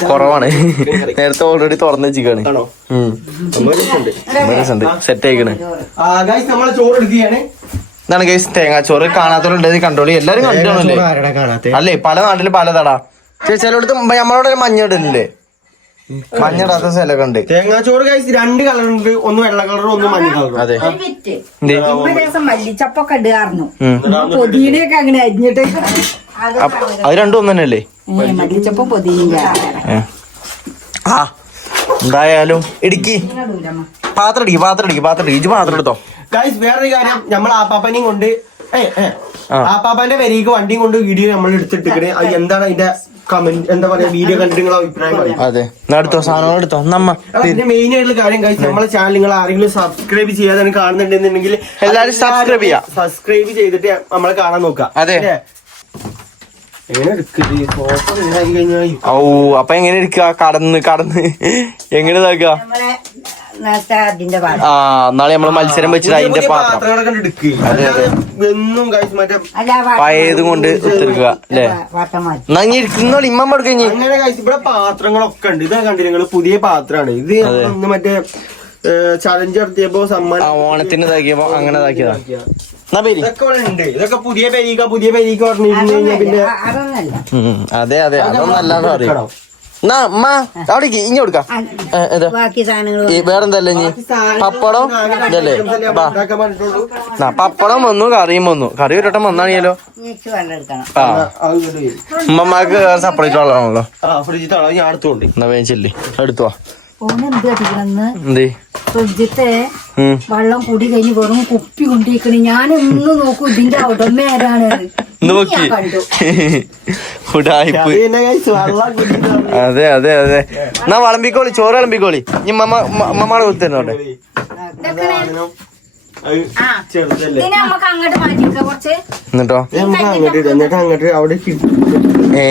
കുറവാണ്. നേരത്തെ ഓൾറെഡി തുറന്നു വെച്ചിക്കാണ് സെറ്റ് ആയിക്കണ്. ഗൈസ് നമ്മളെ ചോറ് എടുക്കുകയാണ്. ഇതാണ് ഗൈസ് തേങ്ങാച്ചോറ്. കാണാത്തവരുണ്ട് കണ്ടോളി. എല്ലാരും കണ്ടോണല്ലേ അല്ലേ? പല നാട്ടിൽ പലതടാ. ചിലടത്ത് നമ്മളോട് മഞ്ഞ ഇടലില്ലേ? മഞ്ഞ ഇടാത്ത സ്ഥലമൊക്കെ ഉണ്ട്. തേങ്ങാച്ചോറ് ഗൈസ് രണ്ട് കളർ ഉണ്ട്. ഒന്ന് വെള്ള കളറും ഒന്ന് മഞ്ഞ കളറും അതെ. ഒരു ദിവസം മല്ലിച്ചപ്പൊക്കെ ഇടുകാർന്നു ഉം. പൊതിനൊക്കെ അങ്ങനെ അരിഞ്ഞിട്ട് അത് രണ്ടും ഒന്ന് തന്നെയല്ലേ മല്ലിച്ചപ്പം ആ എന്തായാലും ഇടുക്കി. പാത്രം ഇടിക്ക് പാത്രം ഇടിക്ക് പാത്രം ഇടിക്ക് ഇജ്ജ് പാത്രം എടുത്തോ. ഗൈസ് വേറൊരു കാര്യം. നമ്മൾ ആപ്പാപ്പനെയും കൊണ്ട്. ആപ്പാപ്പന്റെ വരിക്ക് വണ്ടിയും കൊണ്ട് വീഡിയോ നമ്മൾ എടുത്തിട്ടിട്ട് അത് എന്താണ് അതിന്റെ കമന്റ് എന്താ പറയാ വീഡിയോ കണ്ടിട്ട് നിങ്ങളെ അഭിപ്രായം പറയും. അതെ. എടുത്തോ സാധനങ്ങൾ എടുത്തോ. നമ്മ അതിന്റെ മെയിൻ ആയിട്ടുള്ള കാര്യം കഴിച്ച് നമ്മളെ ചാനൽ നിങ്ങൾ ആരെങ്കിലും സബ്സ്ക്രൈബ് ചെയ്യാതെ കാണുന്നുണ്ടെന്നുണ്ടെങ്കിൽ എല്ലാവരും സബ്സ്ക്രൈബ് ചെയ്യാം. സബ്സ്ക്രൈബ് ചെയ്തിട്ട് നമ്മളെ കാണാൻ നോക്കാം. അതെ. ഔ അപ്പൊ എങ്ങനെ ഇരിക്കുക കടന്ന് കടന്ന്. എങ്ങനെ ഇതാക്കുക ആ നാളെ നമ്മൾ മത്സരം വെച്ചിട്ട് അതിന്റെ പാത്രം അതെ, അതെ. പഴയതും കൊണ്ട് ഒത്തിരിക്കുക അല്ലേ? എന്നാ ഇനി ഇരിക്കുന്നോളി ഇമ്മ എടുക്കഞ്ഞി അങ്ങനെ കഴിച്ച് ഇവിടെ പാത്രങ്ങളൊക്കെ ഉണ്ട്. ഇത് കണ്ടില്ല പുതിയ പാത്രമാണ്. ഇത് മറ്റേ ചലഞ്ച് നടത്തിയപ്പോ ആ സമ്മാനം ഓണത്തിന് ഇതാക്കിയപ്പോ അങ്ങനെ ഇതാക്കിയതാ. ഇതൊക്കെ ഇതൊക്കെ പുതിയ പെരീക്ക പുതിയ പെരീക്ക പറഞ്ഞിരുന്നു കഴിഞ്ഞാൽ പിന്നെ അതെ അതെ. അതൊന്നും അല്ലാതെ അറിയാം എന്നാ അമ്മ അവിടെ ഇരിക്ക്, ഇങ്ങ് കൊടുക്കാം. വേറെന്തല്ലേ ഇനി? പപ്പടം ഇതല്ലേ? ബാ. ആ, പപ്പടം വന്നു കറിയും വന്നു. കറി ഒരു വട്ടം വന്നാണെങ്കിലോ ആ. ഉമ്മമാക്ക് സെപ്പറേറ്റ് വെള്ളമാണല്ലോ. എന്നാ വേഗം ചെല്ലി. എടുത്തു. വാ ഓന് എന്ത് കട്ടിക്കണെന്ന് എന്തേ? ഫ്രിഡ്ജത്തെ. വെള്ളം കൂടി കഴിഞ്ഞ് വെറും കുപ്പി കൊണ്ടിരിക്കണ്. ഞാൻ ഇന്ന് നോക്കൂ ഇതിന്റെ ഉടമ ആരാണ്? ഇന്ന് നോക്കി അതെ അതെ അതെ. എന്നാ വളമ്പിക്കോളി ചോറ് വിളമ്പിക്കോളി. ഇനി മമ്മ മമ്മയുടെ കുത്തരുന്നോട്ടെ എന്നിട്ടോ? നമുക്ക് അങ്ങോട്ട് ഇടാം. എന്നിട്ട് അങ്ങോട്ട് അവിടെ ഏ.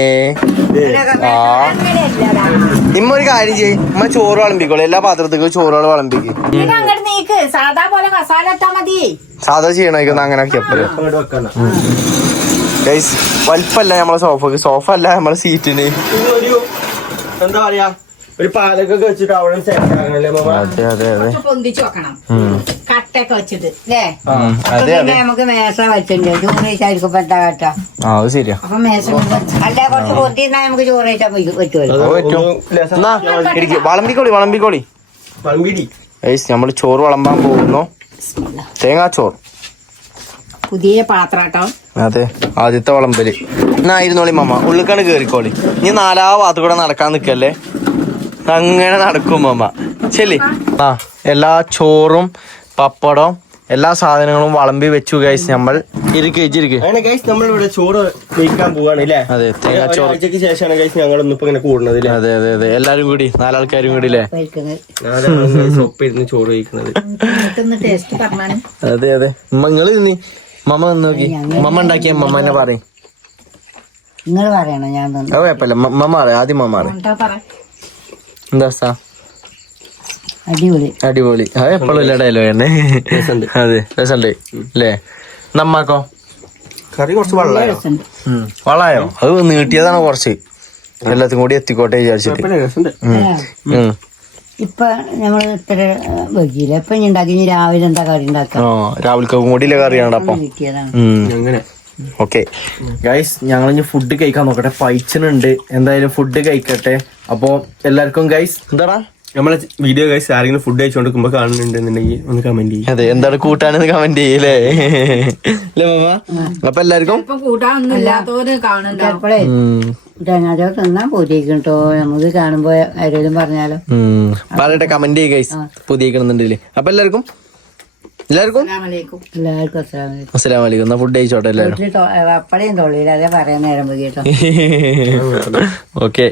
ആ. ഇമ്മ ഒരു കാര്യം ചെയ്യും. ഇമ്മ ചോറ് വിളമ്പിക്കോളൂ. എല്ലാ പാത്രത്തേക്കും ചോറുകൾ വിളമ്പിക്ക്. ഇതിനെ അങ്ങോട്ട് നീക്ക്. സാധാ പോലെ മസാല ഇട്ടാ മതി. സാധാ ചെയ്യണേക്കുന്ന അങ്ങനെ ആക്കിയപ്പോലെ ഗൈസ് വലിപ്പല്ല നമ്മളെ സോഫക്ക്. സോഫ അല്ല നമ്മളെ സീറ്റിന്. എന്താ പറയാ? ഒരു പാലൊക്കെ വെച്ചിട്ട് അവിടെ അതെ അതെ അതെ. കട്ടയൊക്കെ വെച്ചിട്ട് അല്ലേ അപ്പൊ പിന്നെ നമുക്ക് മേശ വെച്ചിട്ടുണ്ട്. ചോറ് കഴിച്ചായിരിക്കും എന്താ കേട്ടാ? ആ അത് ശരിയാ. അപ്പൊ മേശ. അല്ല കുറച്ച് നമുക്ക് ചോറ് കഴിച്ചാൽ പറ്റുമല്ലോ. വളമ്പിക്കോളി വളമ്പിക്കോളി. നമ്മൾ ചോറ് വളമ്പാൻ പോകുന്നു. തേങ്ങാച്ചോറ്. പുതിയ പാത്രാട്ടോ അതെ ആദ്യത്തെ വളമ്പൽ. എന്നാ ഇരുന്നോളി മമ്മ ഉള്ളിക്കാണ് കേറിക്കോളി. ഇനി നാലാ ഭാഗത്ത് കൂടെ നടക്കാൻ നിക്കല്ലേ? അങ്ങനെ നടക്കും മമ്മ ശരി. ആ എല്ലാ ചോറും പപ്പടവും എല്ലാ സാധനങ്ങളും വളമ്പി വെച്ചു ഗൈസ് നമ്മൾ. ഇരിക്ക് ഇരിക്ക്. അങ്ങനെ ഗൈസ് നമ്മൾ ഇവിടെ ചോറ് കഴിക്കാൻ പോവാണ് അല്ലേ അതെ തേങ്ങാച്ചോറ് ഒരാഴ്ചക്ക് ശേഷമാണ് ഗൈസ് ഞങ്ങൾ ഒന്നിപ്പോ ഇങ്ങനെ കൂടുന്നത് അതെ അതെ അതെ. എല്ലാരും കൂടി നാലാൾക്കാരും കൂടി അല്ലേ കഴിക്കുന്നത്. നാലാളും guys ഒപ്പം ഇരുന്ന് ചോറ് കഴിക്കുന്നത്. അതെ അതെ. നിങ്ങൾ നീ മമ്മ നോക്കി. മമ്മ ഉണ്ടാക്കിയ മമ്മ എന്നെ പറയും. നിങ്ങൾ പറയണോ ഞാൻ അത് കുഴപ്പമില്ല. മമ്മ പറയാം. ആദ്യം മമ്മ പറയാം. എന്താ പറ? എന്താ അവസ്ഥ? അടിപൊളി. അടിപൊളി. അത് എപ്പോഴും ഇല്ല ഡയലോഗ് തന്നെ. അതെ രസമുണ്ട്. അല്ലേ നമ്മക്കോ? കറി കുറച്ച് വളായോ വളായോ അത് നീട്ടിയതാണ് കുറച്ച്. എല്ലാത്തും കൂടി എത്തിക്കോട്ടെ വിചാരിച്ചിട്ട്. ഇപ്പൊ നമ്മൾ ഇത്ര വെക്കില്ല ഇപ്പൊ ഉണ്ടാക്കി ഇനി രാവിലെ എന്താ കറി ഉണ്ടാക്കാം? രാവിലെ കൂടിയില്ല കറിയാണ് അപ്പം. അങ്ങനെ. ഓക്കെ. ഗൈസ് ഞങ്ങൾ ഇനി ഫുഡ് കഴിക്കാൻ നോക്കട്ടെ. പൈച്ചനുണ്ട്. എന്തായാലും ഫുഡ് കഴിക്കട്ടെ. അപ്പോ എല്ലാവർക്കും ഗൈസ് എന്താടാ? നമ്മളെ വീഡിയോ കഴിച്ച് ആരെങ്കിലും ഫുഡ് കഴിച്ചുകൊണ്ടിരിക്കുമ്പോ കാണുന്നുണ്ടെന്നുണ്ടെങ്കിൽ ഒന്ന് കമന്റ് ചെയ്യും. അതെ എന്താണ് കൂട്ടാനെന്ന് കമന്റ് ചെയ്യല്ലേ? അല്ലേ അപ്പൊ എല്ലാവർക്കും? അപ്പോഴേ തിന്നാൻ നമുക്ക് കാണുമ്പോ ആരെങ്കിലും പറഞ്ഞാലോ. പറയട്ടെ കമന്റ് ചെയ്യ പുതിയിക്കണമെന്നുണ്ടല്ലേ അപ്പൊ എല്ലാവർക്കും? എല്ലാവർക്കും? എല്ലാവർക്കും അസ്സലാമു അലൈക്കും. അസ്സലാം വലൈക്കും എന്നാ ഫുഡ് കഴിച്ചോട്ടെ എല്ലാവരും. വീട്ടിൽ തൊ- അപ്പടയും പറയാൻ നേരം പോയി കേട്ടോ ഓക്കെ